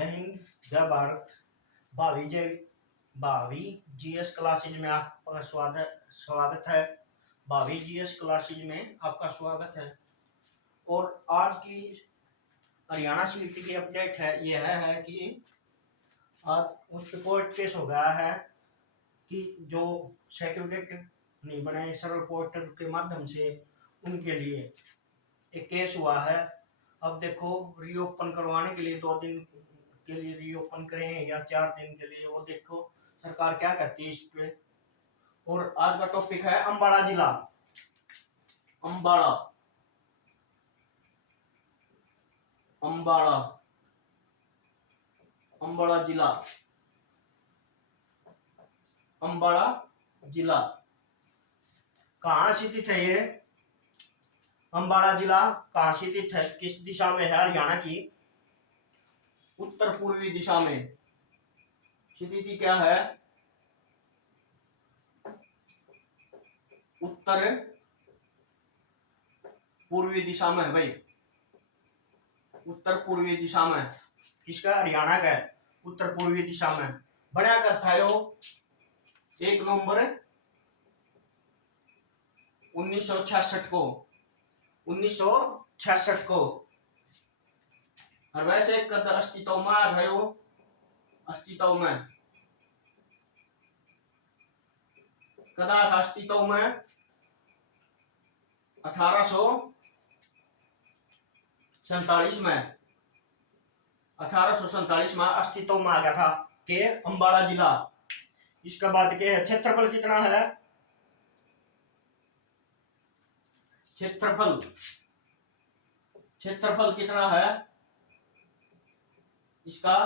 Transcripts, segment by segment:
जय हिंद, जय भारत। भावी जीएस क्लासेज में आपका स्वागत है। भावी जीएस क्लासेज में आपका स्वागत है। और आज की हरियाणा सीट की अपडेट है, यह है कि आज उस पे कोर्ट केस हो गया है कि जो सर्टिफिकेट नहीं बनाए सरल पोर्टल के माध्यम से, उनके लिए एक केस हुआ है। अब देखो, रीओपन करवाने के लिए 2 दिन के लिए रीओपन करें या 4 दिन के लिए, वो देखो सरकार क्या कहती है इस पे। और आज का टॉपिक है अंबाला जिला। अंबाला अंबाला अंबाला जिला। अंबाला जिला कहाँ स्थित है? ये अंबाला जिला कहाँ स्थित है, किस दिशा में है? हरियाणा की उत्तर पूर्वी दिशा में। स्थिति क्या है? उत्तर पूर्वी दिशा में है भाई। उत्तर पूर्वी दिशा में किसका? हरियाणा का है। उत्तर पूर्वी दिशा में बना का था यो 1 नवंबर 1966 को। 1966 को। और वैसे कद अस्तित्व में था यो, अस्तित्व में कदा था अस्तित्व में 1847 में। 1847 में अस्तित्व में आ गया था कि अंबाला जिला। इसके बाद के क्षेत्रफल कितना है? क्षेत्रफल कितना है इसका?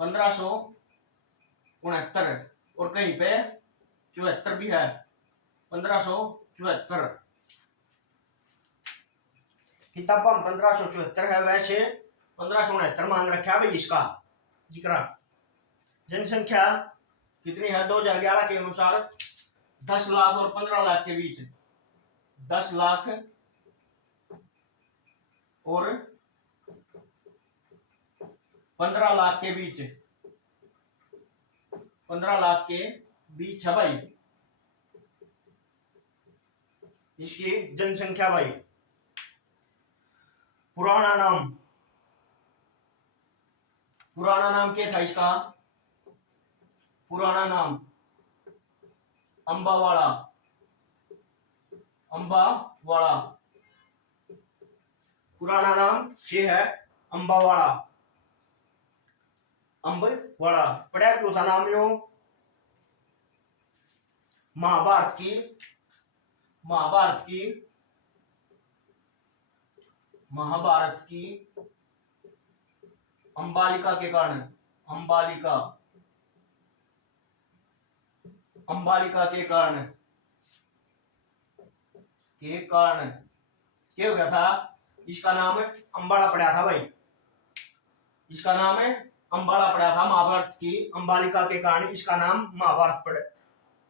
1569, और कहीं पे 74 भी है। 1574 किताबा 1574 है, वैसे 1569 मान रखा भाई इसका जिक्र। जनसंख्या कितनी है 2011 के अनुसार? 10 लाख और 15 लाख के बीच। 10 लाख और 15 लाख के बीच। 15 लाख के बीच है भाई इसकी जनसंख्या भाई। पुराना नाम क्या था इसका? पुराना नाम अंबावाड़ा। पुराना नाम ये है अंबावाड़ा। पढ़ा क्यों था नाम यो? महाभारत की अंबालिका के कारण। अंबालिका के कारण क्या हो गया था? इसका नाम अंबाला पड़ा था भाई। इसका नाम अंबाला पड़ा था महाभारत की अंबालिका के कारण। इसका नाम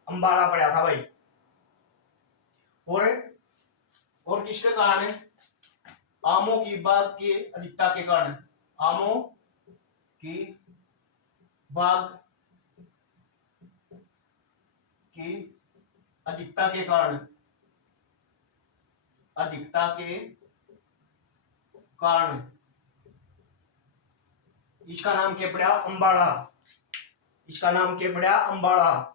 अंबाला पड़ा था भाई। और किसके कारण? आमों की बाग की अधिकता के कारण। आमों की बाग की अधिकता के कारण। इसका नाम क्या पड़ा? अंबाला। इसका नाम क्या पड़ा? अंबाला।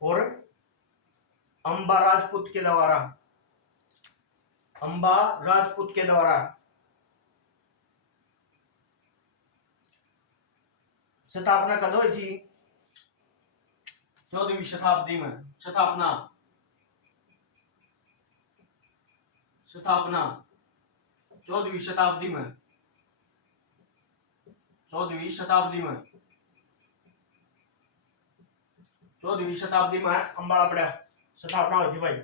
और अंबा राजपूत के द्वारा स्थापना कब हुई थी? 14वीं शताब्दी में। स्थापना 14वीं शताब्दी में। 14वीं शताब्दी में अंबाला पड़ा स्थापना हुई थी भाई।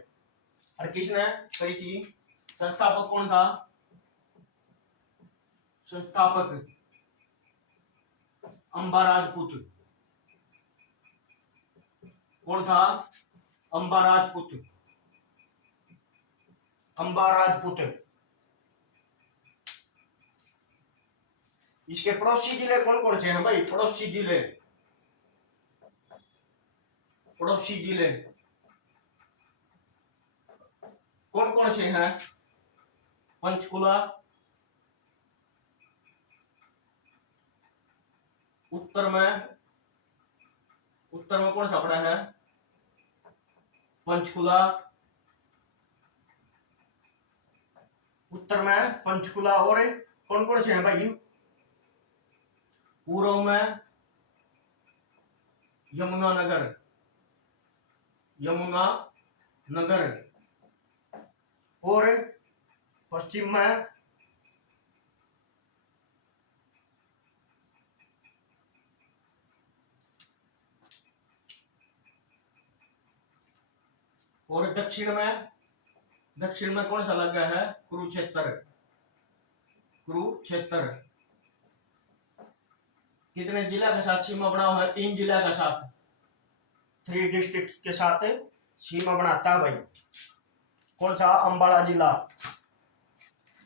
और किसने करी थी? संस्थापक कौन था? संस्थापक अंबा राजपूत। कौन था? अंबा राजपूत। इसके पड़ोसी जिले कौन कौन से हैं भाई? पड़ोसी जिले, पड़ोसी जिले कौन कौन से हैं? पंचकुला, उत्तर में कौन सा पड़ा है? पंचकुला, उत्तर में पंचकुला। और कौन कौन से हैं भाई? पूर्व में यमुनानगर, यमुनानगर। और पश्चिम में और दक्षिण में कौन सा लगा है? कुरुक्षेत्र, कुरुक्षेत्र। कितने जिला के साथ सीमा बना हुआ है? 3 जिला के साथ, 3 डिस्ट्रिक्ट के साथ सीमा बनाता है भाई। कौन सा? अंबाला जिला,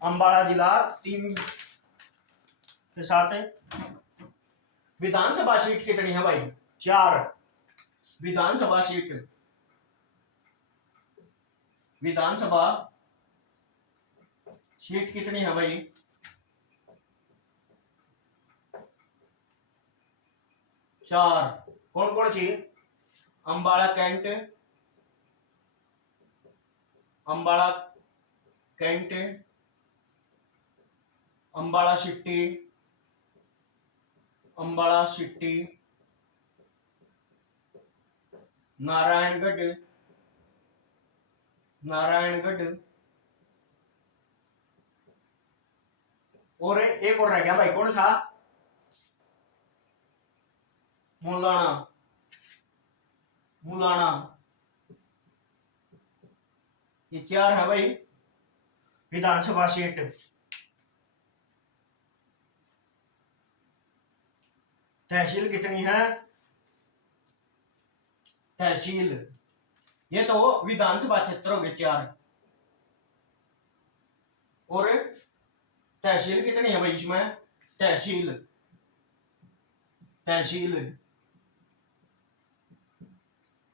अंबाला जिला 3 के साथ है। विधानसभा सीट कितनी है भाई? 4 विधानसभा सीट, विधानसभा सीट कितनी है भाई? 4। कौन कौन सी? Ambala cantt, Ambala cantt, Ambala city, Ambala city, Naraingarh, Naraingarh. और एक और रह गया भाई, कौन सा? मुलाना, मुलाना। ये 4 है भाई विधानसभा सीट। तहसील कितनी है? तहसील, ये तो विधानसभा क्षेत्र हो गए 4। और तहसील कितनी है भाई इसमें? तहसील, तहसील,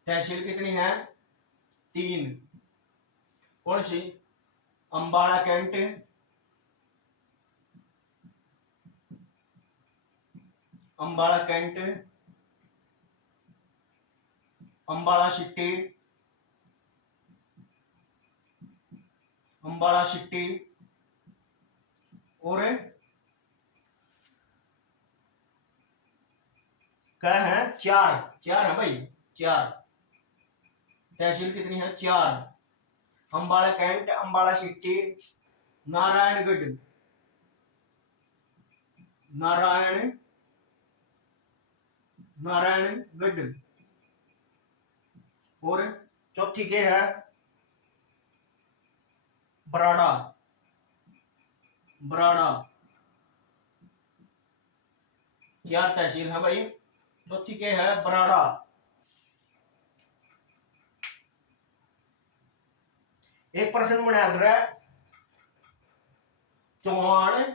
तहसील कितनी है? 3। कौन सी? Ambala cantt, Ambala cantt, Ambala city, Ambala city. और क्या है? 4 है भाई, 4। तहसील कितनी है? 4। Ambala cantt, Ambala city, Naraingarh, Naraingarh. और चौथी के है? बराड़ा, बराड़ा। 4 तहसील है भाई, चौथी के है? बराड़ा। एक प्रश्न बनाया है, चौहान,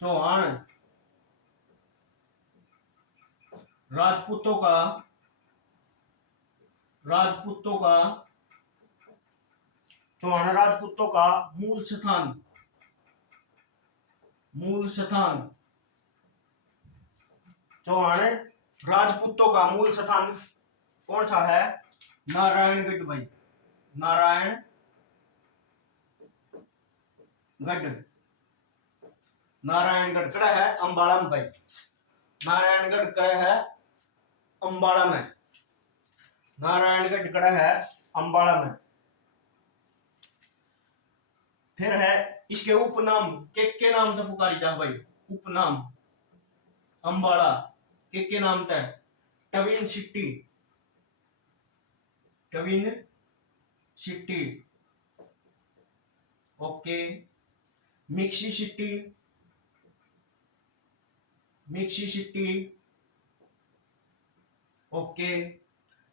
चौहान राजपूतों का, राजपूतों का, चौहान राजपूतों का मूल स्थान, मूल स्थान। चौहान राजपूतों का मूल स्थान कौन सा है? नारायणगढ़ भाई, नारायणगढ़, नारायणगढ़ कड़ा है? अंबाला में भाई, नारायणगढ़ कड़ा है? अंबाला में, नारायणगढ़ कड़ा है? अंबाला में। फिर है इसके उपनाम, के नाम से पुकारी जा भाई? उपनाम अंबाला के नाम से? Twin city, twin city. Okay. मिक्सी सिटी, मिक्सी city. Okay.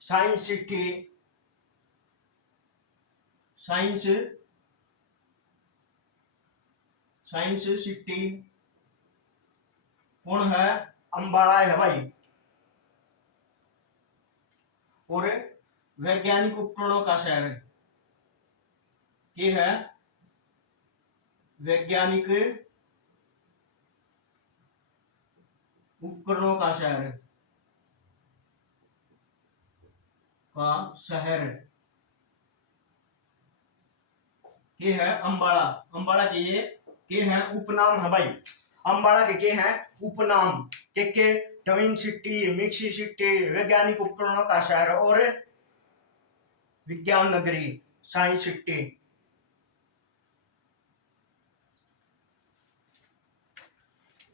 Science city, science, science city. कौन है? अंबाला है भाई। और वैज्ञानिक उपकरणों का शहर ये है वैज्ञानिक उपकरणों का शहर ये है अंबाला। अंबाला के हैं उपनाम है भाई। अंबाला के हैं उपनाम के ट्विन सिटी, मिक्सी सिटी, वैज्ञानिक उपकरणों का शहर और विज्ञान नगरी, साइंस सिटी।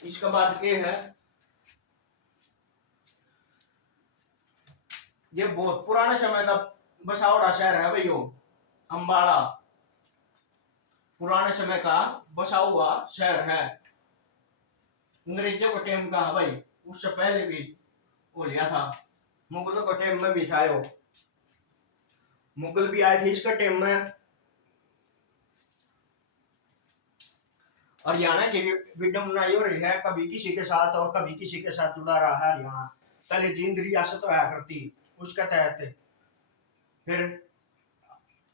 इसके बाद के है ये बहुत पुराने समय का बसावड़ा शहर है भाई। अंबाला पुराने समय का बसा हुआ शहर है। अंग्रेजों के टाइम का है भाई, उससे पहले भी वो लिया था। मुगलों के टाइम में भी था। यो मुगल भी आए थे इसके टाइम में। हरियाणा की विडम्बना ये रही है, कभी किसी के साथ और कभी किसी के साथ जुड़ा रहा है हरियाणा। पहले जींद रियासत आया करती, उसके तहत फिर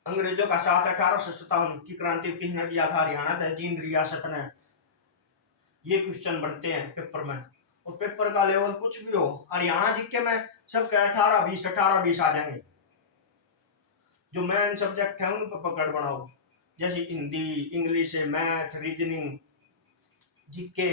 अंग्रेजों का साथ 1857 की क्रांति किसने दिया था? हरियाणा था, जींद रियासत ने। ये क्वेश्चन बनते हैं पेपर में, और पेपर का लेवल कुछ भी हो, हरियाणा जीके में सबके 18-20 आ जाएंगे। जो मेन सब्जेक्ट है उन पर पकड़ बनाओ, जैसे Hindi, English, math, reasoning, GK.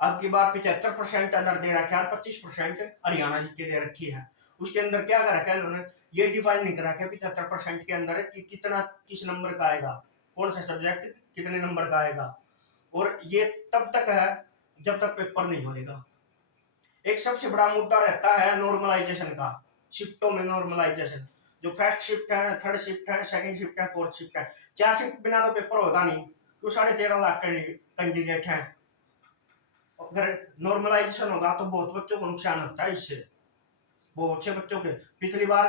आपकी बात 75% अंदर दे रखा है, 25% हरियाणा जीके दे रखी है। उसके अंदर क्या कर रखा है इन्होंने? ये डिफाइन नहीं कर रखा है 75% के अंदर कि कितना किस नंबर का आएगा, कौन सा सब्जेक्ट कितने नंबर का आएगा। और ये तब तक है जब तक पेपर नहीं होगा। एक सबसे बड़ा मुद्दा रहता है नॉर्मलाइजेशन का, शिफ्टों में नॉर्मलाइजेशन। जो फर्स्ट शिफ्ट है, थर्ड शिफ्ट है, सेकंड शिफ्ट है, फोर्थ शिफ्ट है, 4 शिफ्ट बिना तो पेपर होगा नहीं। तो 13.5 लाख कैंडिडेट हैं। अगर नॉर्मलाइजेशन होगा तो बहुत बच्चों को नुकसान होता है इससे, बहुत से बच्चों के। पिछली बार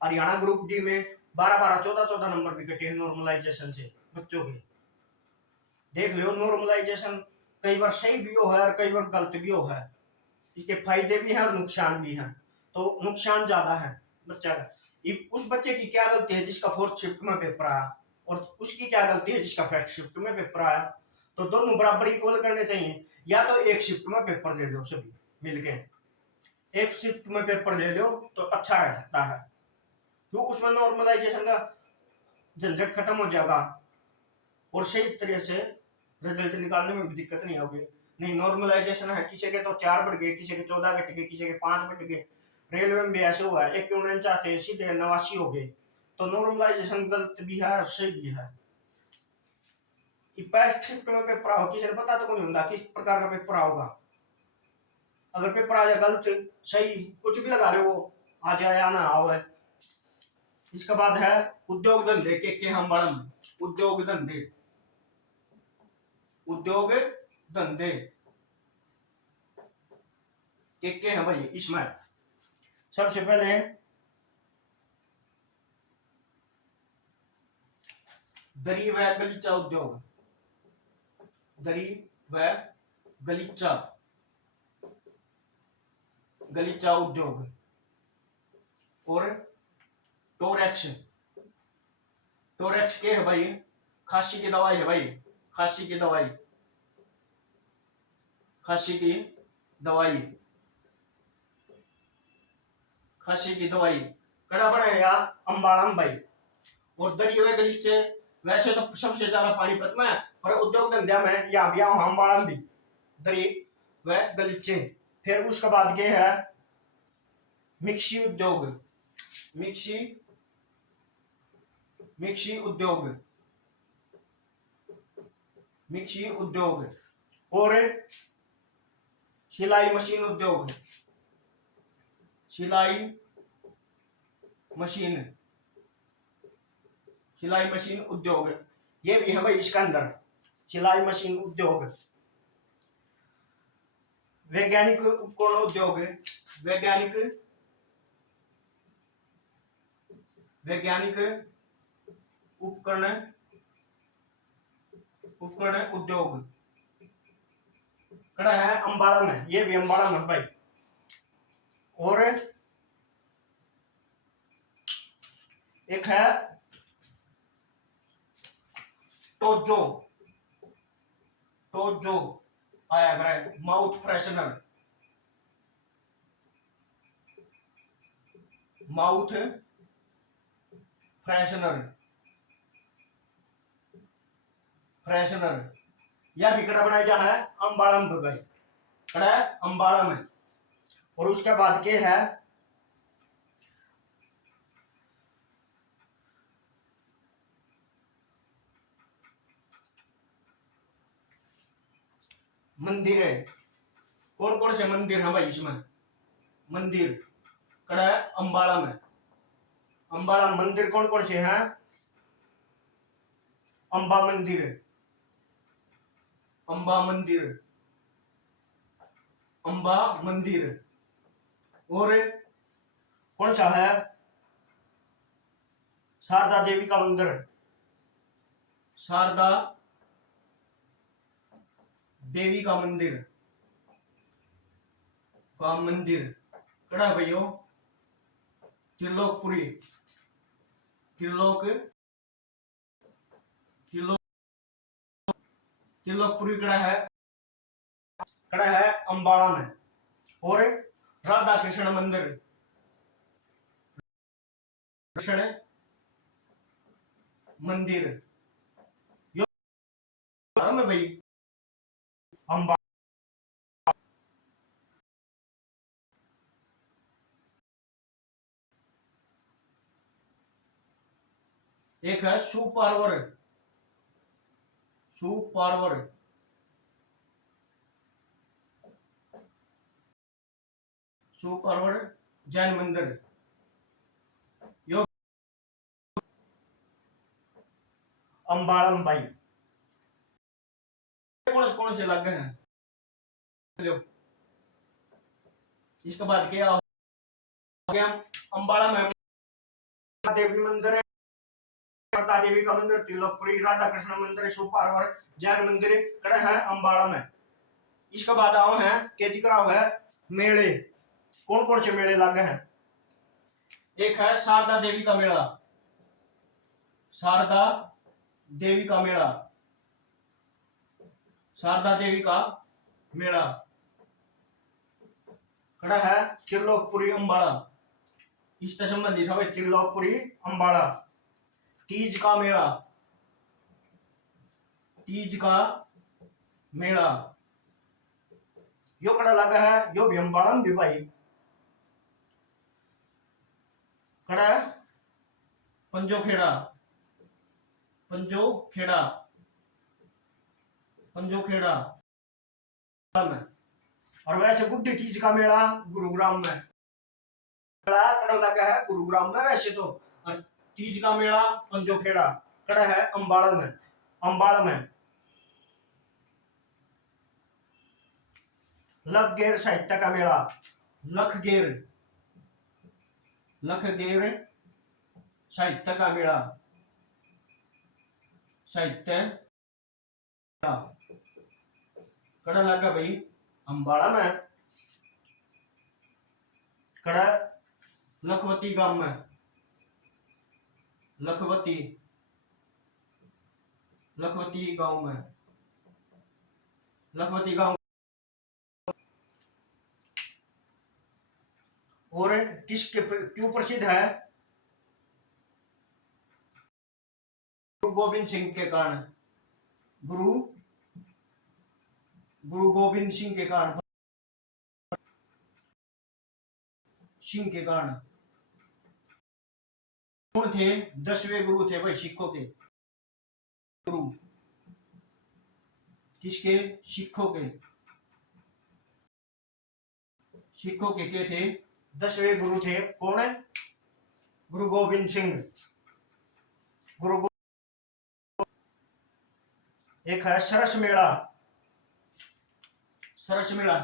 हरियाणा ग्रुप डी में 12-12, 14-14 नंबर भी कटे हैं नॉर्मलाइजेशन से बच्चों के। देख लो, नॉर्मलाइजेशन कई बार सही भी हो है और कई बार गलत भी हो है। इसके फायदे भी हैं और नुकसान भी हैं। तो नुकसान ज्यादा है बच्चा का। उस बच्चे की क्या गलती है जिसका फोर्थ शिफ्ट में पेपर आया, और उसकी क्या गलती है जिसका फर्स्ट शिफ्ट में पेपर आया? तो दोनों बराबर इक्वल करने चाहिए। या तो एक शिफ्ट में पेपर ले लो सभी मिलके, एक शिफ्ट में पेपर ले लो तो अच्छा रहता है। तो उसमें नॉर्मलाइजेशन का झंझट खत्म हो जाएगा और सही तरह से रिजल्ट निकालने में भी दिक्कत नहीं होगी। नहीं, नॉर्मलाइजेशन है, किसी के तो 4 बढ़ गए, किसी के 14 घट गए, किसी के 5 बढ़ गए। रेलवे में भी ऐसे हुआ है, 149 थे सीधे 89 हो गए। तो नॉर्मलाइजेशन गलत भी है और सही भी है। फर्स्ट शिफ्ट में पेपर आओ, किसी ने पता तो नहीं होता किस प्रकार का पेपर आओगा। अगर पेपर आ जाए गलत सही कुछ भी लगा रहे वो आ जाए या ना आओ। इसके बाद है उद्योग धंधे के हम बड़म। उद्योग धंधे, उद्योग धंधे के हैं भाई। इसमें सबसे पहले दरी व गलीचा उद्योग, दरी व गलीचा गलीचा उद्योग। और टोरेक्स, टोरेक्स के है भाई, खांसी की दवाई है भाई। खांसी की दवाई, खांसी की दवाई, खांसी की दवाई कड़ा बनाएगा अंबाला में भाई। और दरी व गलीचे वैसे तो सबसे ज्यादा पानीपत में, पर उद्योग धंधा में यहाँ भी अंबाला में भी दरी व गलीचे। फिर उसके बाद ये है मिक्सी उद्योग, मिक्सी मिक्सी उद्योग, मिक्सी उद्योग। और सिलाई मशीन उद्योग, सिलाई मशीन, सिलाई मशीन उद्योग। ये भी है भाई इसका अंदर सिलाई मशीन उद्योग। वैज्ञानिक उपकरण उद्योग, वैज्ञानिक वैज्ञानिक उपकरण उपकरण उद्योग कड़ा है अम्बाड़ा में, ये भी अम्बाड़ा में भाई। और एक है टोजो, टोजो आया है mouth freshener, mouth freshener, freshener यह भी कड़ा बनाया जा है अम्बाड़ा में भाई, कड़ा है अम्बाड़ा में। और उसके बाद के है मंदिर है। कौन कौन से मंदिर है भाई इसमें? मंदिर कड़ा है अम्बाड़ा में, अम्बाड़ा मंदिर कौन कौन से हैं? अम्बा मंदिर, अम्बा मंदिर, अम्बा मंदिर। और कौन सा है? शारदा देवी का मंदिर, शारदा देवी का मंदिर, का मंदिर कड़ा भैया त्रिलोकपुरी, त्रिलोक, त्रिलोक, त्रिलोकपुरी कड़ा है अम्बाड़ा में। और राधा कृष्ण मंदिर, कृष्ण मंदिर यो में भाई अम्बा। एक है सुपारवर, सुपारवर, सुपारवर जैन मंदिर यो अम्बाड़ा में भाई। कौन से लग हैं? लो इसके बाद क्या हो गया? अम्बाड़ा में देवी मंदिर है, माता देवी का मंदिर, त्रिलोकपुरी, राधा कृष्ण मंदिर, सुपारवर जैन मंदिर कड़ा है अम्बाड़ा में। इसके बाद आओ है केजी कराव है मेले। कौन कौन से मेले लगे हैं? एक है शारदा देवी का मेला, शारदा देवी का मेला, शारदा देवी का मेला खड़ा है त्रिलोकपुरी अम्बाड़ा, इससे संबंधित है भाई त्रिलोकपुरी अम्बाड़ा। तीज का मेला, तीज का मेला यो कड़ा लगा है, यो भी अम्बाड़ा में भी भाई खड़ा है पंजो खेड़ा, पंजो खेड़ा, पंजो खेड़ा में। और वैसे बुद्धि तीज का मेला गुरुग्राम में कड़ा लगा है, गुरुग्राम में वैसे तो। और तीज का मेला पंजो खेड़ा कड़ा है अम्बाड़ा में, अम्बाड़ा में। लखगेर साहित्य का मेला, लखगेर, लखगेर साहित्य का मेला, साहित्य कड़ा लगा भाई अम्बाड़ा में, कड़ा लखवती गांव में, लखवती, लखवती गांव में, लखवती गांव। और किसके क्यों प्रसिद्ध है? गुरु गोविंद सिंह के कारण, गुरु, गुरु गोविंद सिंह के कारण, सिंह के कारण। कौन थे? 10वें गुरु थे भाई सिखों के, गुरु किसके? सिखों के, सिखों के थे 10वें गुरु थे। कौन है? गुरु गोविंद सिंह, गुरु गो... एक है सरस मेला, सरस मेला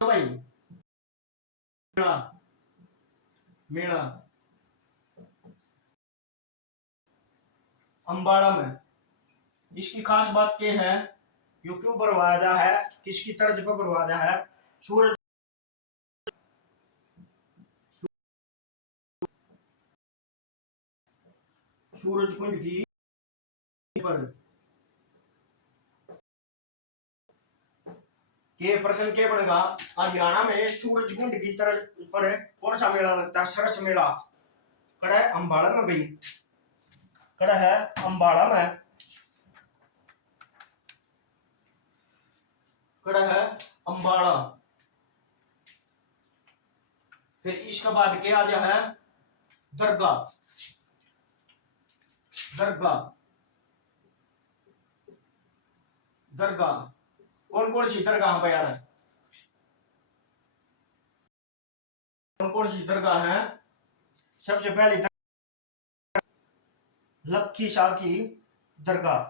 तो भाई मेला, मेला अम्बाड़ा में। इसकी खास बात क्या है? यो क्यों बनवाया है, किसकी तर्ज पर बनवाया है? सूरज सूरज कुंड की पर के प्रश्न के बनेगा? हरियाणा में सूरज कुंड की तर्ज पर कौन सा मेला लगता है? सरस मेला। कड़ा है अम्बाड़ा में गई, कड़ा है अम्बाड़ा में, कड़ा है अम्बाड़ा। फिर इसके बाद क्या आ गया है? दरगाह। दरगाह, दरगाह कौन कौन सी दरगाह पे यार? कौन कौन सी दरगाह है? सबसे पहली लखी शाह की दरगाह,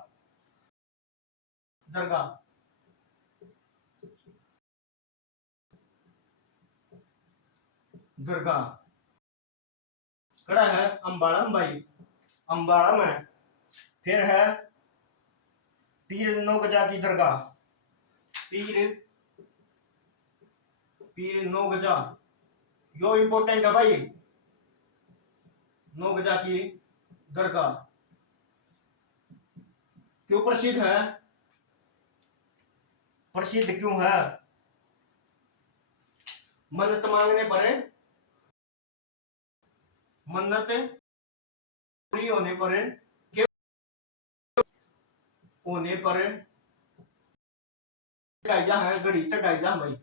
दरगाह। दरगाह कड़ा है अम्बाड़ा में भाई, अम्बाड़ा में। फिर है पीर नौगजा की दरगाह, पीर पीर नौगजा, यो इंपॉर्टेंट है भाई। नौगजा की दरगाह क्यों प्रसिद्ध है? प्रसिद्ध क्यों है? मन्नत मांगने पर, मन्नत पूरी होने पर, होने पर चढ़ाई जा है, घड़ी चढ़ाई जा भाई,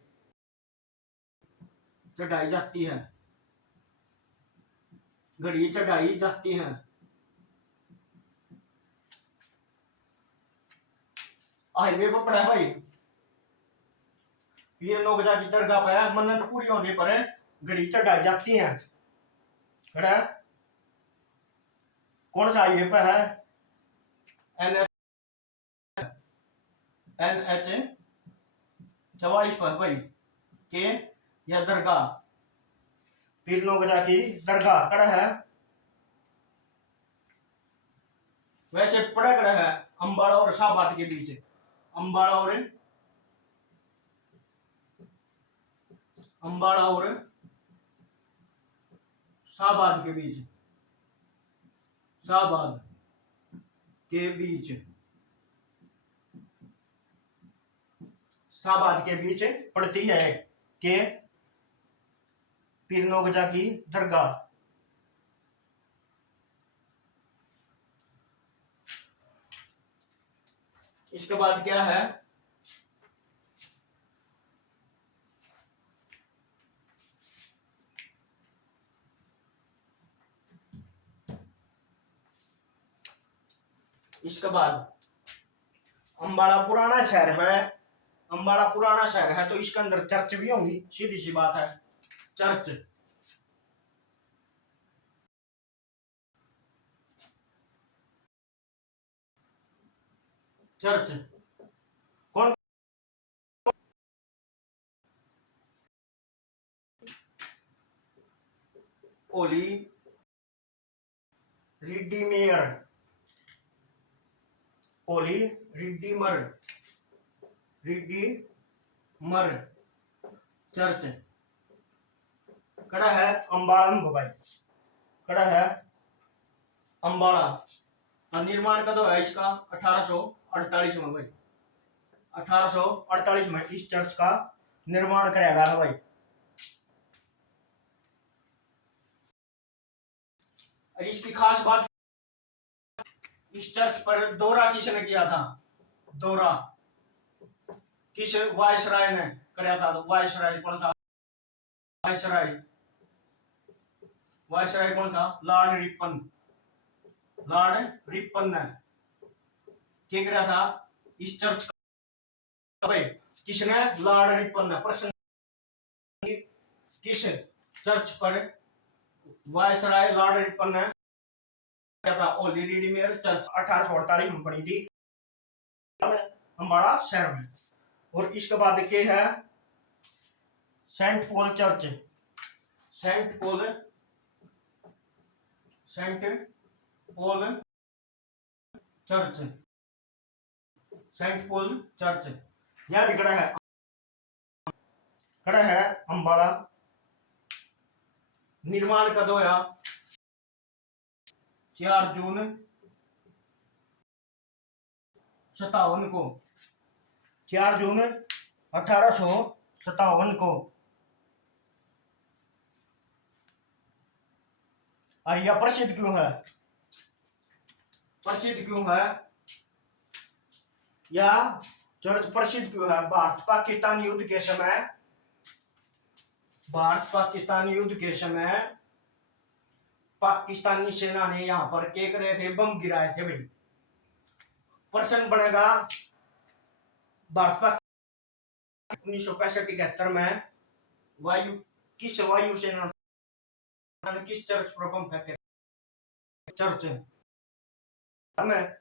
चढ़ाई जाती है, घड़ी चढ़ाई जाती है। हाईवे पर पड़ा है भाई, पीर नौगजा की दरगाह पर मन्नत पूरी होने पर घड़ी चढ़ाई जाती है। खड़ा है कौन सा हाईवे पर है? NH 44 पर भाई के यह दरगाह, पीर नौगजा की दरगाह कड़ा है। वैसे पड़ा कड़ा है अम्बाड़ा और शाहबाद के बीच, अम्बाड़ा और अम्बाड़ा और शाहबाद के बीच, शाहबाद के बीच, शाहबाद के बीच पड़ती है के पीर नौगजा की दरगाह। इसके बाद क्या है? इसके बाद अम्बाड़ा पुराना शहर है, अम्बाड़ा पुराना शहर है तो इसके अंदर चर्च भी होंगी, सीधी सी बात है। चर्च, चर्च कौन? Holy Redeemer, Holy Redeemer, Redeemer church कड़ा है अम्बाड़ा में भाई, कड़ा है अम्बाड़ा। और निर्माण कब है इसका? 1848 में भाई, 1848 में इस चर्च का निर्माण कराया गया भाई। और इसकी खास बात, इस चर्च पर दौरा किसने किया था? दौरा किस वायसराय ने कराया था? तो वायसराय कौन था? वायसराय, वायसराय कौन था? लॉर्ड रिपन, लॉर्ड रिपन ने क्या कराया था इस चर्च का भाई? किसने? लॉर्ड रिपन ने। प्रश्न किस चर्च पर वायसराय लॉर्ड रिपन ने क्या था? होली रिडीमियर चर्च 1848 में बनी थी अम्बाड़ा शहर में। और इसके बाद के है Saint Paul church, Saint Paul, Saint Paul church, Saint Paul church. यह भी खड़ा है अम्बाड़ा। निर्माण कद होया 4 जून 57 को, 4 जून 1857 को। और यह प्रसिद्ध क्यों है? प्रसिद्ध क्यों है यह चर्च? प्रसिद्ध क्यों है? भारत पाकिस्तान युद्ध के समय, भारत पाकिस्तान युद्ध के समय पाकिस्तानी सेना ने यहाँ पर क्या करे थे? बम गिराए थे भाई। प्रश्न बनेगा भारत पाकिस्तान 1965-71 में किस वायु सेना ने किस चर्च पर बम फेंके? चर्च हमें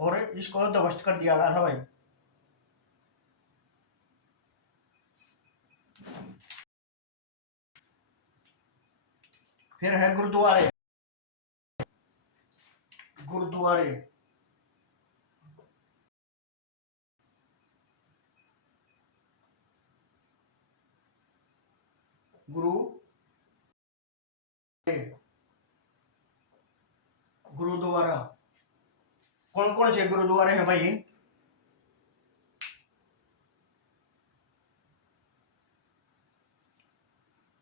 और इसको ध्वस्त कर दिया गया था भाई। फिर है गुरुद्वारे। गुरुद्वारे गुरु गुरुद्वारा कौन कौन से गुरुद्वारे हैं भाई?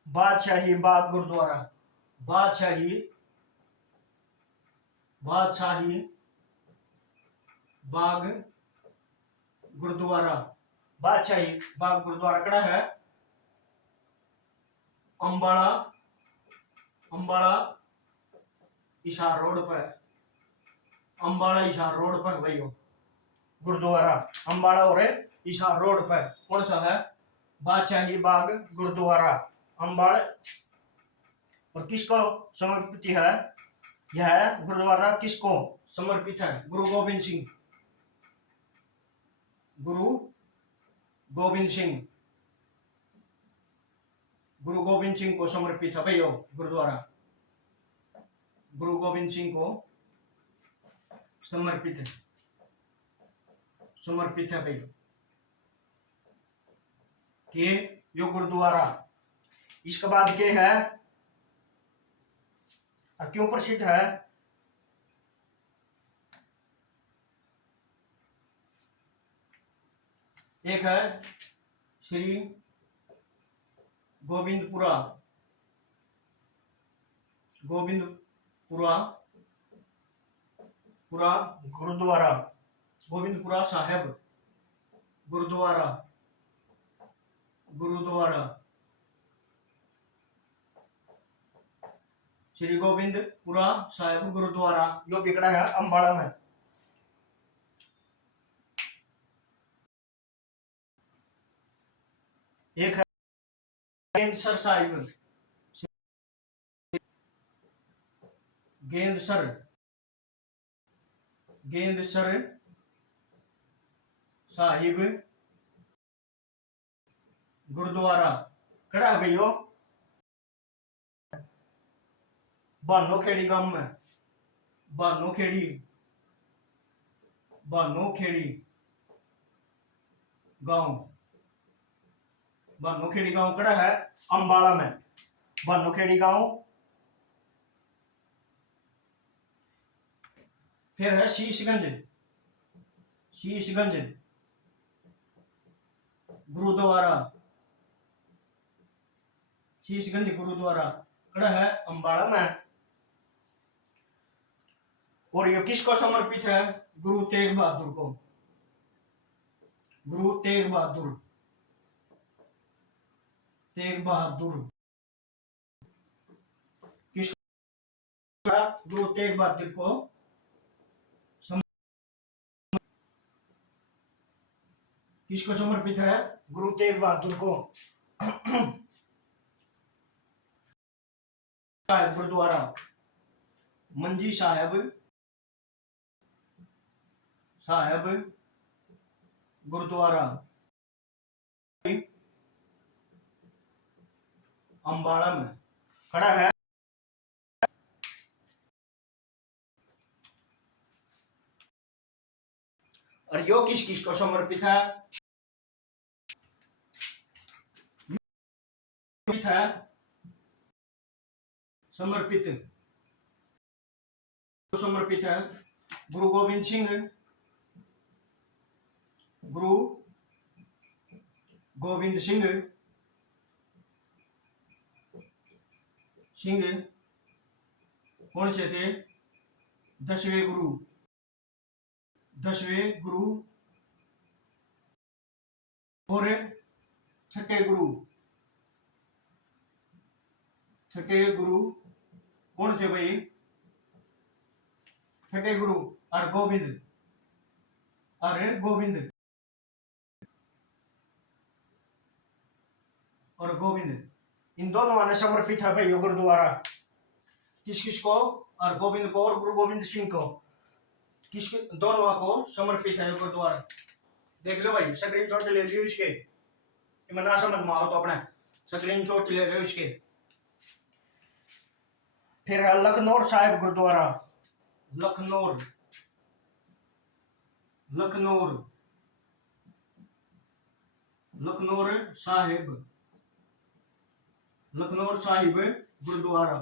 बादशाही बाग गुरुद्वारा, बादशाही बादशाही बाग गुरुद्वारा। बादशाही बाग गुरुद्वारा कड़ा है अम्बाड़ा, अम्बाड़ा हिसार रोड पर, अम्बाड़ा हिसार रोड पर भाई गुरुद्वारा। अम्बाड़ा और हिसार रोड पर कौन सा है? बादशाही बाग गुरुद्वारा अम्बाड़। और किसको समर्पित है? यह गुरुद्वारा किसको समर्पित है? गुरु गोविंद सिंह, गुरु गोविंद सिंह, गुरु गोविंद सिंह को समर्पित है भाई गुरुद्वारा। गुरु गोविंद सिंह को समर्पित है, समर्पित है भाई कि यो गुरुद्वारा। इसके बाद क्या है और क्यों प्रसिद्ध है? एक है श्री गोविंदपुरा, गोविंदपुरा गुरुद्वारा, गोविंदपुरा साहेब गुरुद्वारा, गुरुद्वारा श्री गोविंदपुरा साहेब गुरुद्वारा। यो बिगड़ा है अम्बाड़ा में। एक है गेंदसर साहिब, गेंदसर, गेंदसर साहिब गुरुद्वारा कड़ा है भैया बानोखेड़ी गांव में। बानोखेड़ी, बानोखेड़ी गांव, बानोखेड़ी गांव कड़ा है अम्बाड़ा में। बानोखेड़ी गांव। फिर है शीशगंज, शीशगंज गुरुद्वारा, शीशगंज गुरुद्वारा कड़ा है अम्बाड़ा में। और ये किसको समर्पित है? गुरु तेग बहादुर को, गुरु तेग बहादुर, तेग बहादुर किसको? गुरु तेग बहादुर को किसको समर्पित है? गुरु तेग बहादुर को। साहिब गुरुद्वारा मंजी साहेब, साहेब गुरुद्वारा। अम्बाड़ा में खड़ा है। और यो किस किस को समर्पित है? समर्पित समर्पित है गुरु गोविंद सिंह, गुरु गोविंद सिंह सिंह कौन से थे? 10वें गुरु, 10वें गुरु। और छठे गुरु, छठे गुरु कौन थे भाई? छठे गुरु और गोविंद, और गोविंद इन दोनों ने समर्पित है भाई गुरुद्वारा। किस किस को? और गोविंद को और गुरु गोविंद सिंह को, किस दोनों को समर्पित है गुरुद्वारा। देख लो भाई, स्क्रीन शॉट ले लियो इसके, मैं ना समझ में आओ तो अपने स्क्रीन शॉट ले लो इसके। फिर है लखनौर साहिब गुरुद्वारा, लखनौर, लखनौर, लखनौर साहिब, लखनौर साहिब गुरुद्वारा,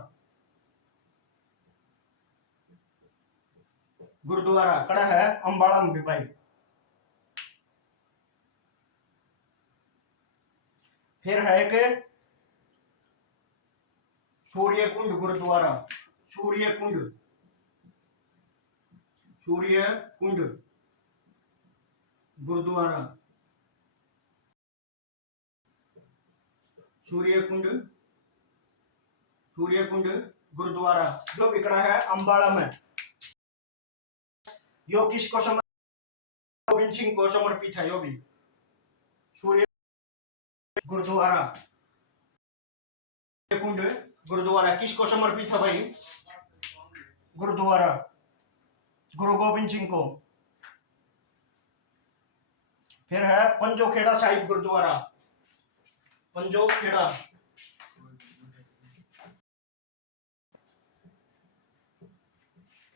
गुरुद्वारा खड़ा है अम्बाड़ा में भी भाई। फिर है एक सूर्य कुंड गुरुद्वारा, सूर्य कुंड, सूर्य कुंड गुरुद्वारा, सूर्य कुंड, सूर्य कुंड गुरुद्वारा जो बिकड़ा है अम्बाड़ा में। यो किसको समर्पित? गोविंद सिंह को समर्पित है। यो भी सूर्य गुरुद्वारा, कुंड गुरुद्वारा किसको समर्पित है भाई? गुरुद्वारा गुरु गोविंद सिंह को। फिर है पंजोखेड़ा साहिब गुरुद्वारा, पंजोखेड़ा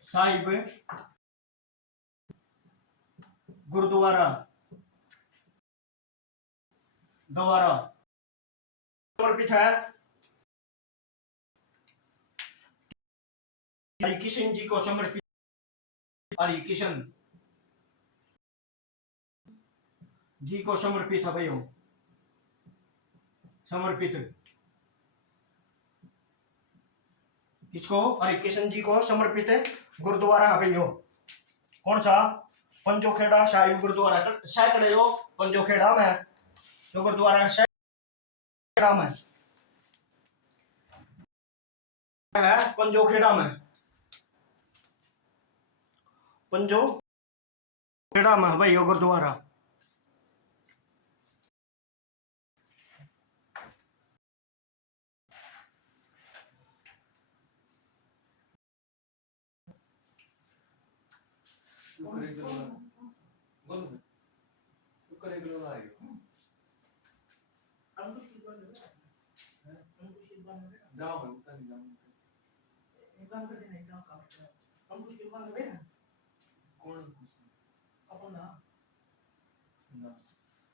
साहिब गुरुद्वारा द्वारा समर्पित है हरिकिशन जी को समर्पित, हरिकिशन जी को समर्पित है भाइयों, समर्पित किसको? हरिकिशन जी को समर्पित है गुरुद्वारा है भाइयों। कौन सा? पंजोखेड़ा साहिब गुरुद्वारा, सैकड़े हो पंजोखेड़ा में जो गुरुद्वारा है, सैकड़ा में है, पंजोखेड़ा में, पंजोखेड़ा में भाई गुरुद्वारा।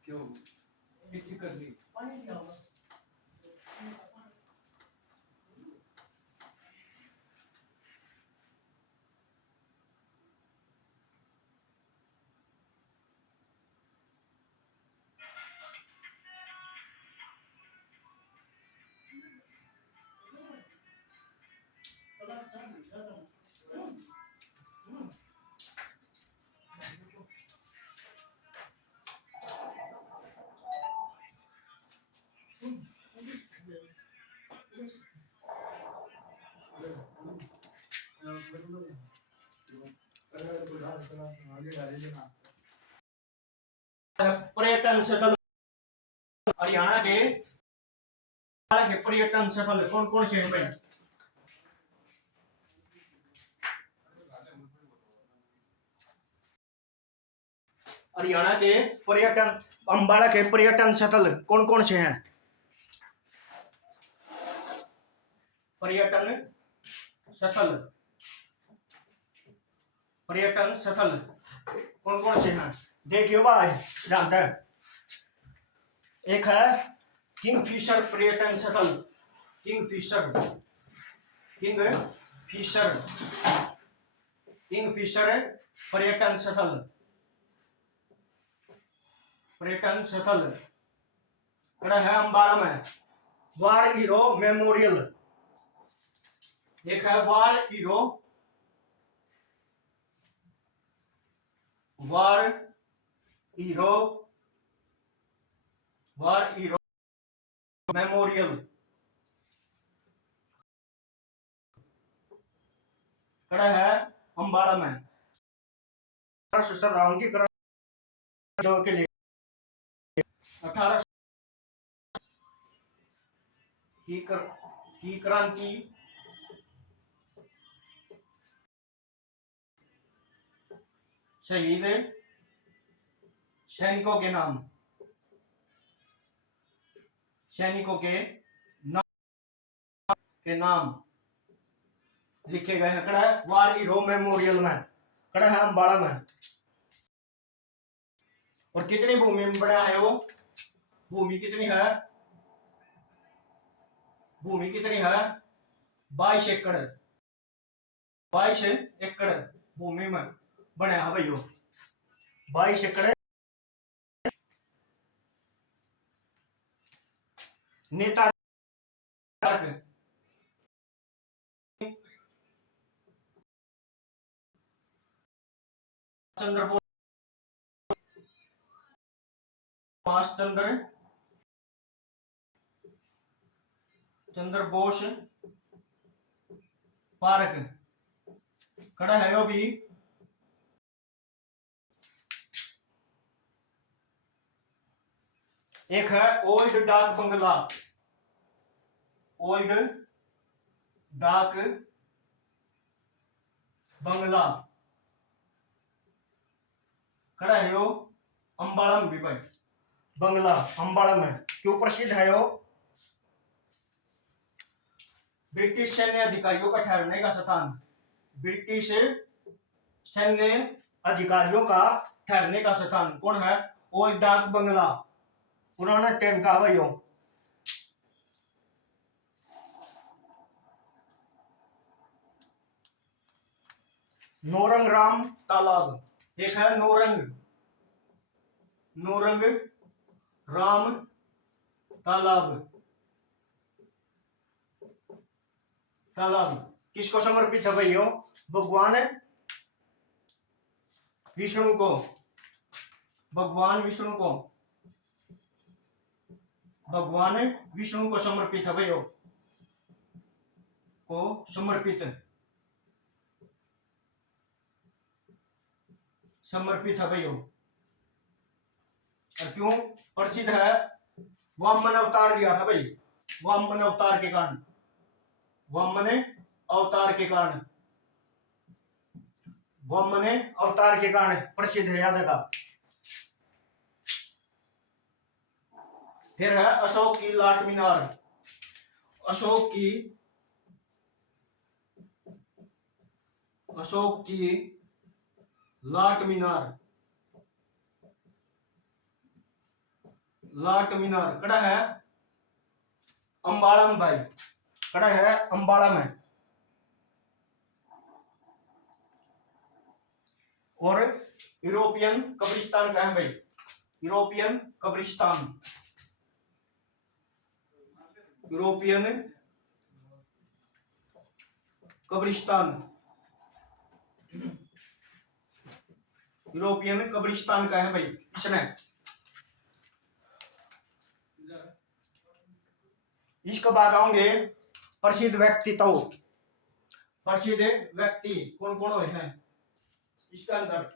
क्यों पीछे कर ली पानी दिया होगा। पर्यटन स्थल हरियाणा के पर्यटन स्थल कौन कौन से हैं भाई? हरियाणा के पर्यटन, अम्बाड़ा के पर्यटन स्थल कौन कौन से हैं? पर्यटन स्थल, पर्यटन स्थल कौन कौन से हैं देखियो भाई, जानते हैं। एक है किंगफिशर पर्यटन स्थल, किंगफिशर, किंगफिशर, किंगफिशर पर्यटन स्थल, पर्यटन स्थल कड़ा है अंबाला में। वार हीरो मेमोरियल, एक है वार हीरो, वार हीरो, वार हीरो मेमोरियल कड़ा है अंबाला में। 1857 की क्रांति के लिए, 18 की क्रांति शहीद सैनिकों के नाम, सैनिकों के नाम लिखे गए हैं। कड़ा है वार हीरो मेमोरियल में, कड़ा है अंबाला में। और कितनी भूमि में बना है वो, भूमि कितनी है, भूमि कितनी है 22 एकड़, 22 एकड़ भूमि में बना है भाइयों, 22 एकड़। नेता चंद्र बोस, सुभाष चंद्र बोस पार्क खड़ा है वो भी। एक है ओल्ड डाक बंगला, ओल्ड डाक बंगला खड़ा है वो अंबाला में भी भाई, बंगला अंबाला में क्यों प्रसिद्ध है वो, ब्रिटिश सैन्य अधिकारियों का ठहरने का स्थान, ब्रिटिश सैन्य अधिकारियों का ठहरने का स्थान कौन है, ओल्ड डाक बंगला, पुराना टाइम का भाई हो। नौरंग राम तालाब, एक है नौरंग, नौरंग राम तालाब, तालाब किसको समर्पित है भाइयों, भगवान विष्णु को, भगवान विष्णु को, भगवान विष्णु को समर्पित है भाइयों, को समर्पित, समर्पित है भाइयों। और क्यों प्रसिद्ध है, वामन अवतार दिया था भाई, वामन अवतार के कारण, वामन अवतार के कारण, वामन अवतार के कारण प्रसिद्ध है याद रखा। फिर है अशोक की लाट मीनार, अशोक की, अशोक की लाट मीनार, लाट मीनार कड़ा है अंबाला में भाई, कड़ा है अंबाला में। और यूरोपियन कब्रिस्तान का है भाई, यूरोपियन कब्रिस्तान, यूरोपियन कब्रिस्तान, यूरोपियन कब्रिस्तान का है भाई इसने। इसके बाद आएंगे प्रसिद्ध व्यक्तित्व, प्रसिद्ध व्यक्ति कौन कौन हुए हैं इसके अंदर।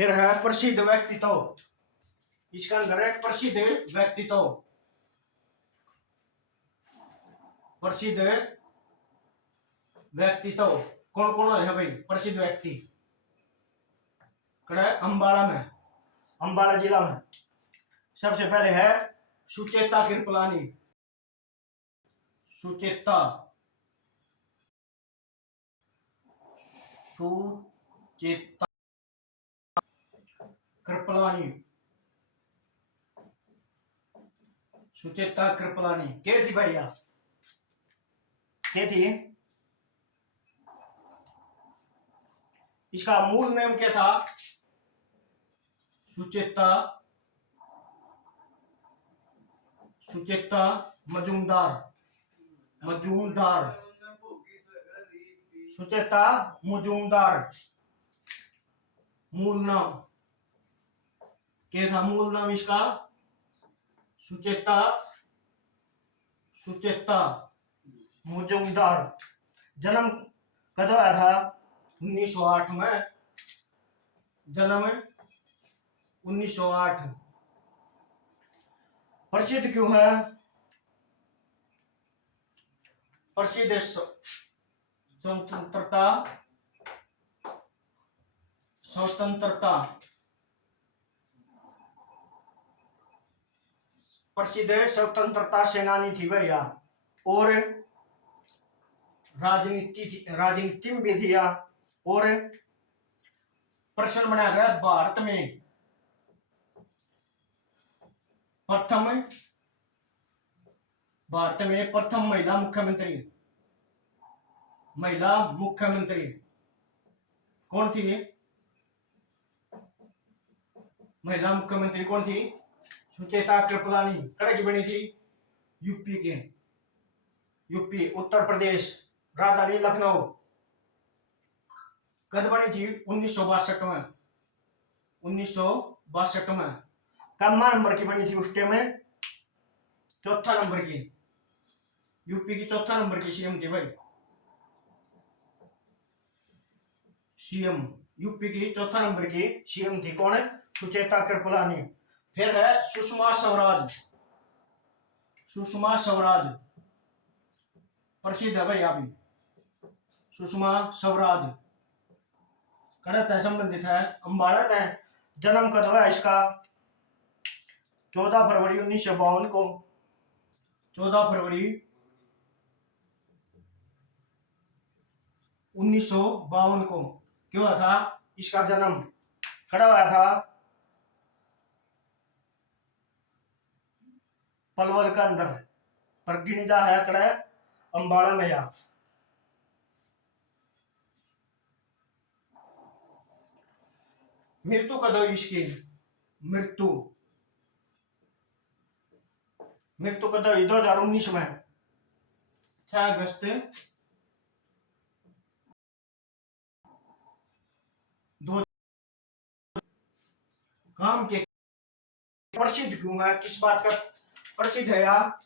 फिर है प्रसिद्ध व्यक्तित्व, इसके अंदर है प्रसिद्ध व्यक्तित्व। प्रसिद्ध व्यक्तित्व कौन कौन है भाई प्रसिद्ध व्यक्ति? अंबाला में, अंबाला जिला में सबसे पहले है सुचेता कृपलानी। सुचेता सुचेता कृपलानी, सुचेता कृपलानी क्या थी भैया? क्या थी? इसका मूल नाम क्या था? सुचेता, सुचेता मजूमदार, मजूमदार, सुचेता मजूमदार। मूल नाम क्या था? मूल नाम इसका सुचेता, सुचेता मजूमदार। जन्म कब आया था? 1908 में। जन्म 1908। प्रसिद्ध क्यों है? प्रसिद्ध स्वतंत्रता, स्वतंत्रता, प्रसिद्ध स्वतंत्रता सेनानी थी भैया। और राजनीति में भी थी। और प्रश्न बनाया गया भारत में प्रथम, भारत में प्रथम महिला मुख्यमंत्री, महिला मुख्यमंत्री कौन थी? महिला मुख्यमंत्री कौन थी? सुचेता कृपलानी। कड़क की बनी थी यूपी के, यूपी उत्तर प्रदेश, राजधानी लखनऊ। कद बनी थी? 1962 में। 1962 में। कम्मा नंबर की बनी थी उस टाइम में? चौथा नंबर की। यूपी की चौथा नंबर की सीएम थी भाई। सीएम यूपी की चौथा नंबर की सीएम थी कौन? सुचेता कृपलानी। फिर है सुषमा स्वराज। सुषमा स्वराज प्रसिद्ध है भाई अभी। सुषमा स्वराज कड़क है, संबंधित है अंबाला है। जन्म कब हुआ इसका? 14 फरवरी 1952 को। 14 फरवरी 1952 को क्यों हुआ था इसका जन्म? खड़ा हुआ था पलवल का अंदर, पर गिनिदा है कड़ा अंबाला में। या मृत्यु कब हुई इसकी? मृत्यु, मृत्यु कब हुई? 2019 में 6 अगस्त। दो काम के प्रसिद्ध क्यों है? किस बात का प्रसिद्ध है यार?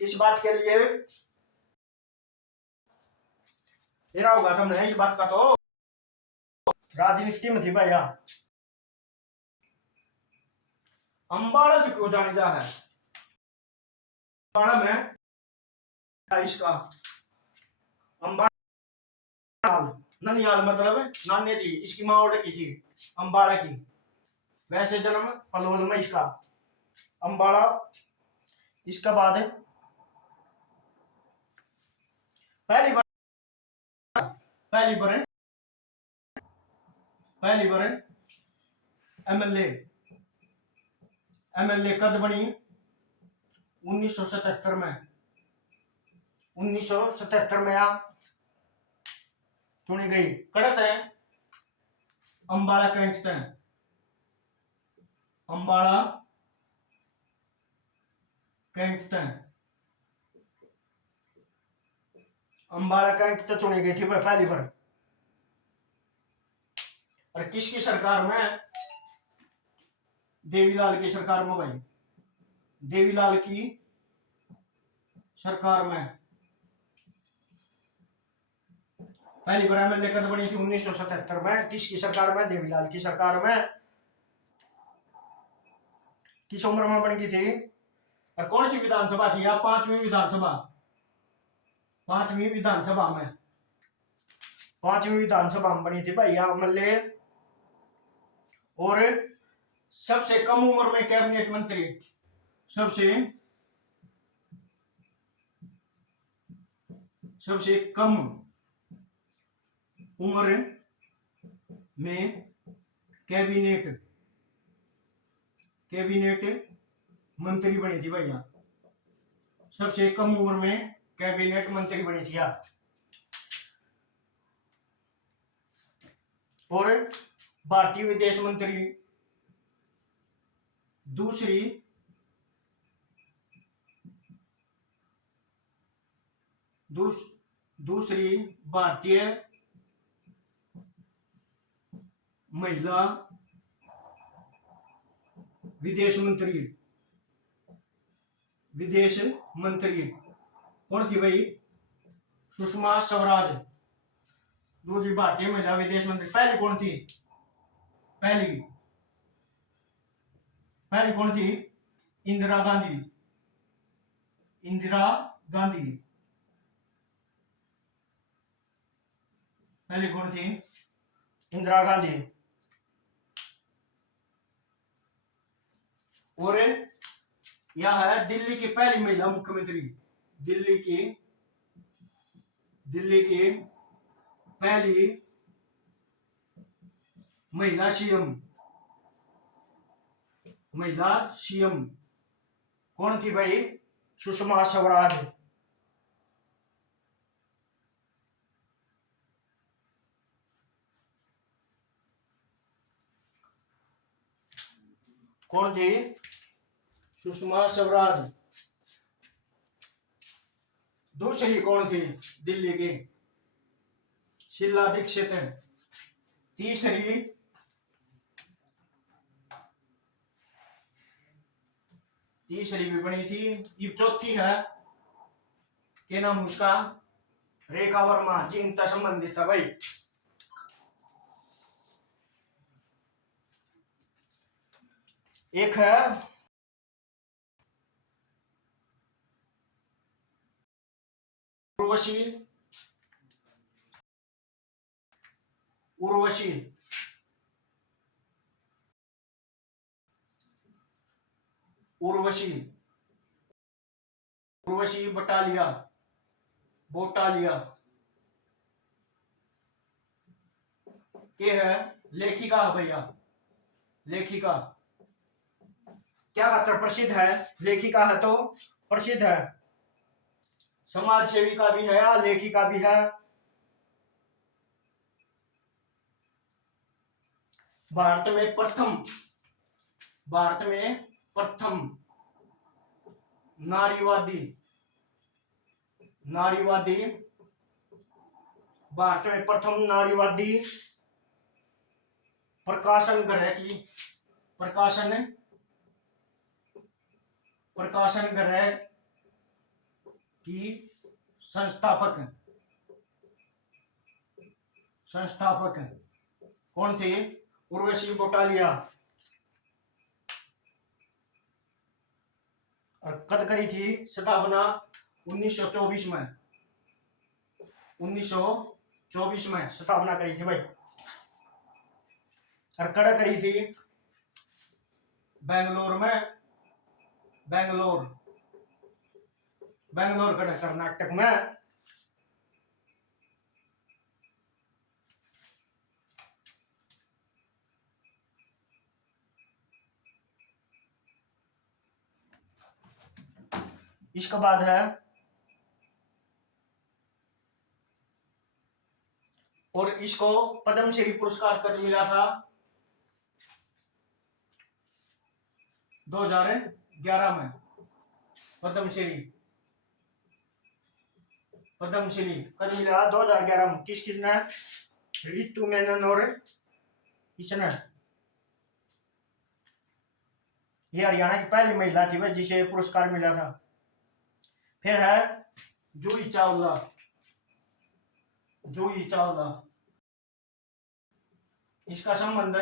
इस बात के लिए तेरा होगा तुमने इस बात का तो राजनीति में थी भैया। अंबाला तो क्यों जानी जा है? अंबाला में इसका अंबाला ननियाल मतलब नानी थी इसकी, माँ की थी अंबाला की। वैसे जन्म पलवल में इसका, अंबाला। इसका बाद पहली बार, पहली बार, पहली बार एमएलए, एमएलए कद बनी? 1977 में। 1977 में चुनी गई। कड़त है अंबाला कैंट से, अंबाला कैंट से, अंबाला कैंट से चुनी गई थी वह पहली बार। और किसकी सरकार में? देवीलाल की सरकार में भाई, देवीलाल की सरकार में। पहली बार एमएलए कब बनी थी? 1977 में। किसकी सरकार में? देवीलाल की सरकार में। किस उम्र में बनी थी? और कौन सी विधानसभा थी? आप पांचवी विधानसभा, पांचवी विधानसभा में, पांचवी विधानसभा में बनी थी भाई एमएलए। और सबसे कम उम्र में कैबिनेट मंत्री, सबसे सबसे कम उम्र में कैबिनेट कैबिनेट मंत्री बनी थी भैया। सबसे कम उम्र में कैबिनेट मंत्री बनी थी आप। और भारतीय विदेश मंत्री दूसरी दूसरी भारतीय महिला विदेश मंत्री कौन थी भाई? सुषमा स्वराज। दूसरी भारतीय महिला विदेश मंत्री। पहली कौन थी? पहली पहली कौन थी? इंदिरा गांधी। इंदिरा गांधी पहली कौन थी? इंदिरा गांधी। और यह है दिल्ली की पहली महिला मुख्यमंत्री। दिल्ली की पहली महिला सीएम कौन थी भाई? सुषमा स्वराज। कौन थी? सुषमा स्वराज। दूसरी कौन थी? दिल्ली की शीला दीक्षित। तीसरी भी बनी थी। ये चौथी है, क्या नाम उसका? रेखा वर्मा, जिनता संबंधित है भाई। एक है उर्वशी उर्वशी उर्वशी उर्वशी बोटालिया के है लेखिका है भैया। लेखिका क्या खातर प्रसिद्ध है? लेखिका है तो प्रसिद्ध है। समाज सेविका भी है, लेखिका भी है। भारत में प्रथम नारीवादी भारत में प्रथम नारीवादी प्रकाशन गृह की संस्थापक कौन थे? उर्वशी बोटालिया। और कब करी थी स्थापना? 1924 में। 1924 में स्थापना करी थी भाई। और कड़ा करी थी बेंगलोर में। बेंगलोर कड़ा कर्नाटक में। इसके बाद है और इसको पद्मश्री पुरस्कार कब मिला था? 2011 में। पद्मश्री कब मिला? 2011 में। किसने? रितु मेनन और किसने? ये हरियाणा की पहली महिला थी वह जिसे पुरस्कार मिला था। फिर है जूही जूही चावला। इसका संबंध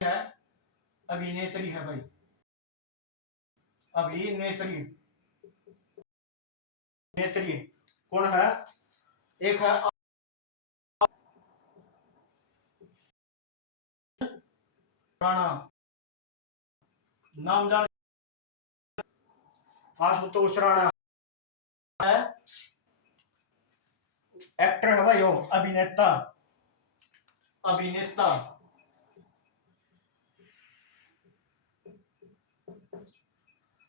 है, अभिनेत्री है भाई, अभिनेत्री। नेत्री कौन है? एक है राणा, नाम जान, आशुतोष राणा है, एक्टर है भाई, वो अभिनेता, अभिनेता।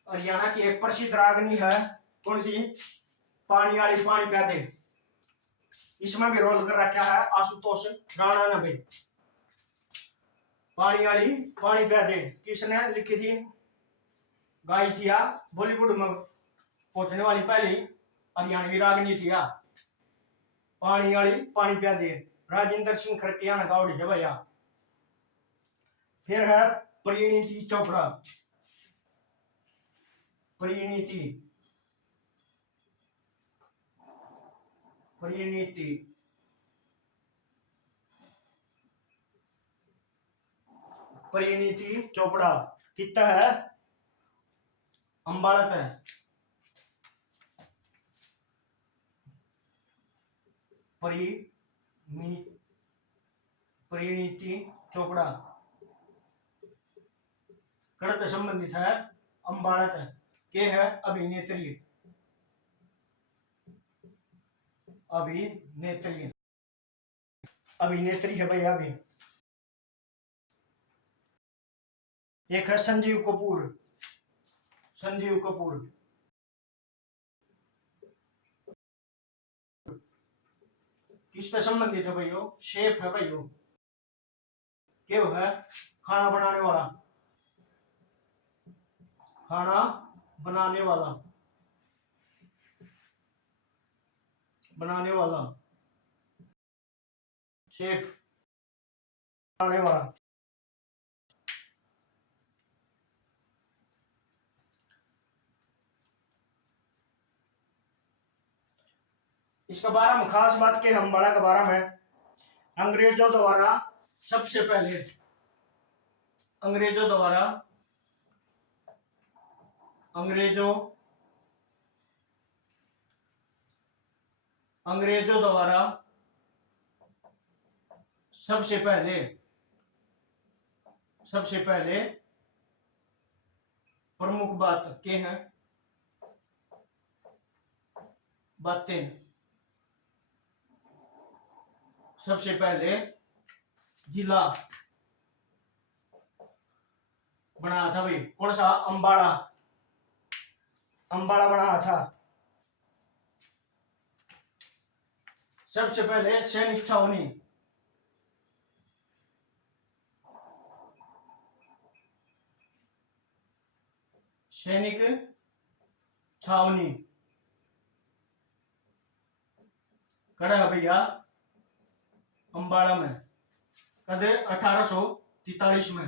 हरियाणा की एक प्रसिद्ध रागनी है, कौन सी? पानी वाली पानी प्यादे। इसमें भी रोल कर रखा है आशुतोष राणा ने भाई। पानी वाली पानी प्यादे किसने लिखी थी, गाई थी? बॉलीवुड में पहुंचने वाली पहली हरियाणवी रागनी थी। पानी वाली पानी प्यादे, राजेंद्र सिंह खड़किया ने गावड़ी है भैया। फिर है परिणीति चोपड़ा, परिणीति, परिणीति, परिणीति चोपड़ा कितना है? अंबाड़त है। परिणीति चोपड़ा कड़त संबंधित है, अंबाड़त के है, अभिनेत्री, अभिनेत्री, अभिनेत्री है भैया। अभी एक है संजीव कपूर, संजीव कपूर किस पे संबंधित है भैया? शेफ है भैया, क्यों है? खाना बनाने वाला, खाना बनाने वाला, बनाने वाला, शेफ बनाने वाला। इसके बारे में खास बात के हम बड़ा के बारे में, अंग्रेजों द्वारा सबसे पहले, अंग्रेजों द्वारा, अंग्रेजों अंग्रेजों द्वारा सबसे पहले, सबसे पहले प्रमुख बात के हैं, बातें, सबसे पहले जिला बनाया था भाई, कौन सा? अंबाड़ा, अंबाड़ा बनाया था। सबसे पहले सैनिक छावनी, सैनिक छावनी कड़ा है भैया अंबाड़ा में, कदे 1843 में।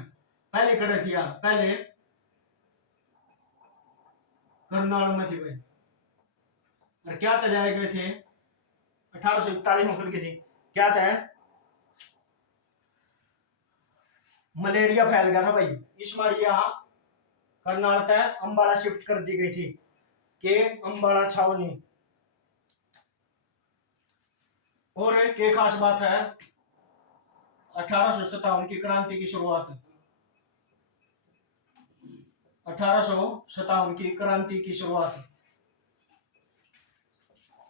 पहले कड़े थी, पहले करनाल में थी भाई। और क्या तजाए गए थे? 1841 में खुल की थी। क्या था? मलेरिया फैल गया था भाई, इस बार यहाँ करनाल तक अंबाड़ा शिफ्ट कर दी गई थी के अंबाड़ा छावनी। और एक खास बात है, 1857 की क्रांति की शुरुआत, 1857 की क्रांति की शुरुआत,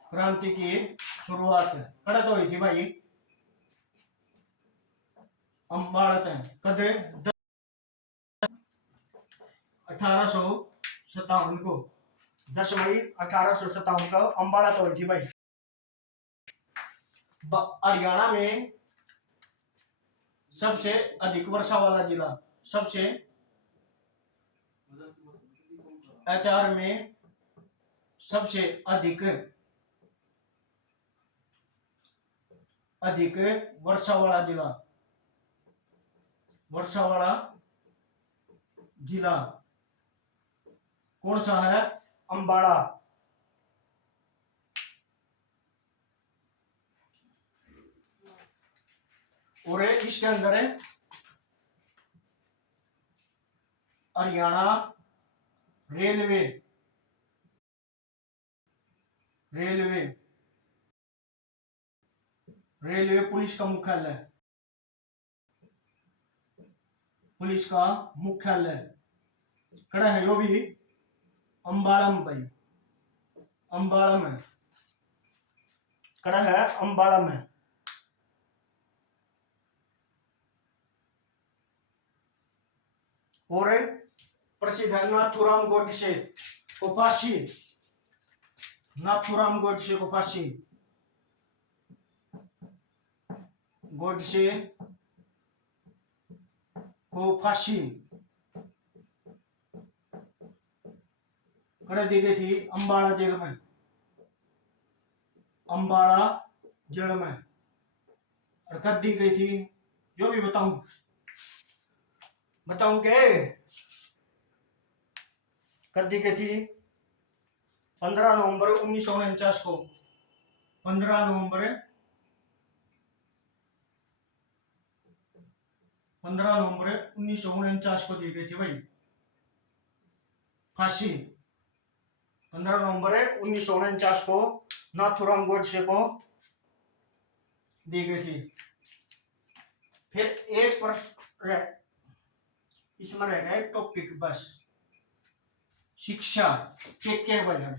क्रांति की शुरुआत कड़त हुई थी भाई अंबाड़त कदे 1857 को, 10 मई 1857 को अंबाड़ा तो हुई थी भाई। हरियाणा में सबसे अधिक वर्षा वाला जिला, सबसे एचआर में सबसे अधिक अधिक वर्षा वाला जिला, वर्षा वाला जिला कौन सा है? अंबाड़ा। और इसके अंदर है Haryana railway, railway railway police का मुख्यालय, पुलिस का मुख्यालय कड़ा है यो भी अंबाला में भाई, अंबाला में कड़ा है, अंबाला में। और प्रसिद्ध है नाथूराम गोडसे को फांसी, नाथूराम गोडसे को फांसी, गोडसे को फांसी कड़ा दी गई थी अंबाला जेल में, अंबाला जेल में। और कब दी गई थी जो भी बताऊं, बताऊं के कब दी गई थी? 15 नवंबर 1949 को, 15 नवंबर 1949 को दी गई थी भाई फांसी। 15 नवंबर 1949 को नाथूराम गोडसे को दी गई थी। फिर एक प्रश्न इसमें रह गया टॉपिक बस, शिक्षा के बने,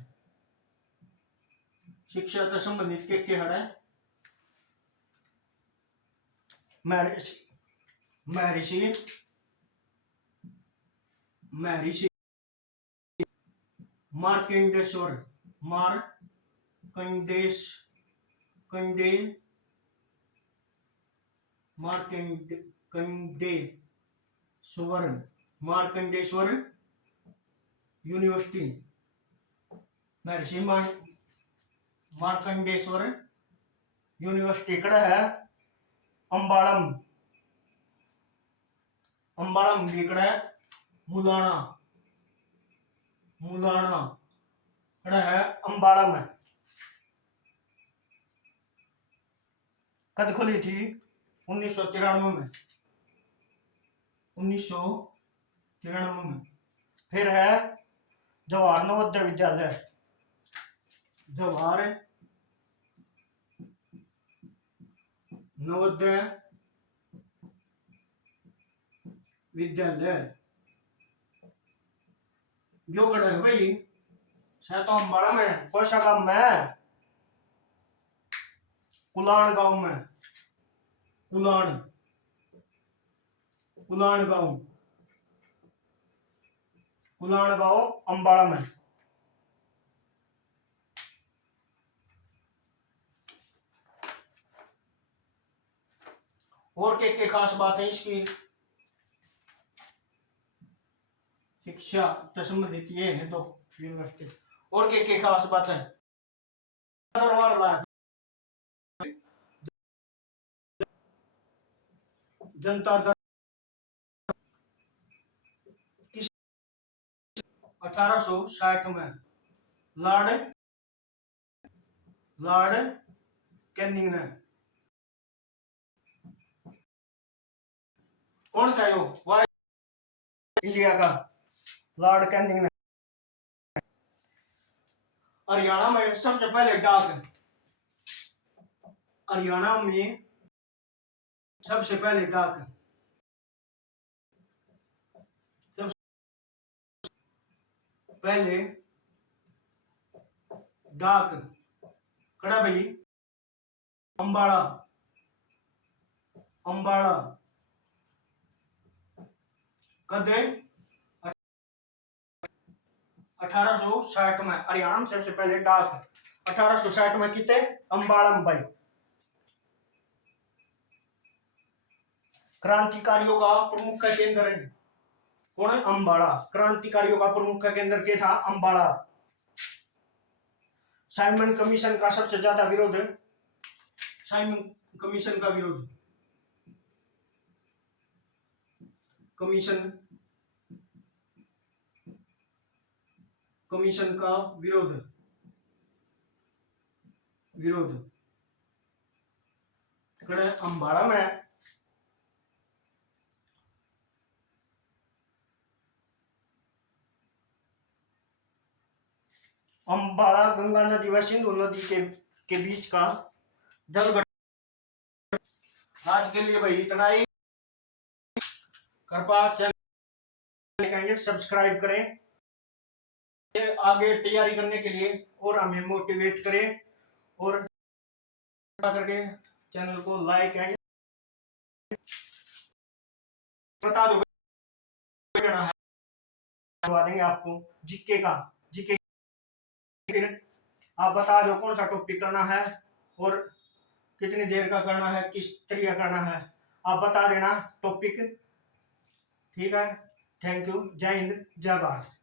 शिक्षा से संबंधित के है महर्षि महर्षि मार्कंडेश्वर, मार्कंडेश कंडे मार्कंडेश्वर, मार्कंडेश्वर यूनिवर्सिटी, महर्षि मार्कंडेश्वर यूनिवर्सिटी कड़ा है अंबाड़म, अंबाड़म भी कड़ा है मुलाना, मुलाना कड़ा है अंबाड़ा में। कद खुली थी 1993 में, 1993 में। फिर है जवाहर नवोदय विद्यालय, जवाहर नवोदय विद्यालय जो कड़ा है भाई शायद तो अंबाड़ा में, कोशागाम में, कुलाण गांव में, कुलाण, कुलाण गांव, कुलाण गांव अंबाड़ा में। और के खास बात है इसकी, शिक्षा से संबंधित ये है तो यूनिवर्सिटी। और के खास बात है जनता दल 1860 में लॉर्ड कैनिंग ने, कौन था यो? इंडिया का लॉर्ड कैनिंग ने हरियाणा में सबसे पहले डाक, हरियाणा में सबसे पहले डाक, सबसे पहले डाक कड़ा भाई अंबाड़ा, अंबाड़ा कद 1860 में हरियाणा में सबसे पहले डाक 1860 में किते अंबाड़ा में भाई। क्रांतिकारियों का प्रमुख केंद्र है कौन है? अंबाड़ा। क्रांतिकारियों का प्रमुख केंद्र क्या था? अंबाड़ा। साइमन कमीशन का सबसे ज्यादा विरोध है, साइमन कमीशन का विरोध, कमीशन, कमीशन का विरोध, विरोध कड़े अंबाड़ा में अम्बाला गंगा नदी व सिंधु नदी के बीच का जल गठन। आज के लिए भाई इतना ही। कृपया चैनल सब्सक्राइब करें, आगे तैयारी करने के लिए और हमें मोटिवेट करें, और करके चैनल को लाइक एंड बता दो करना है, करवा देंगे आपको जीके फिर आप बता दो कौन सा टॉपिक करना है और कितनी देर का करना है, किस तरीके करना है, आप बता देना टॉपिक। ठीक है, थैंक यू, जय हिंद, जय भारत।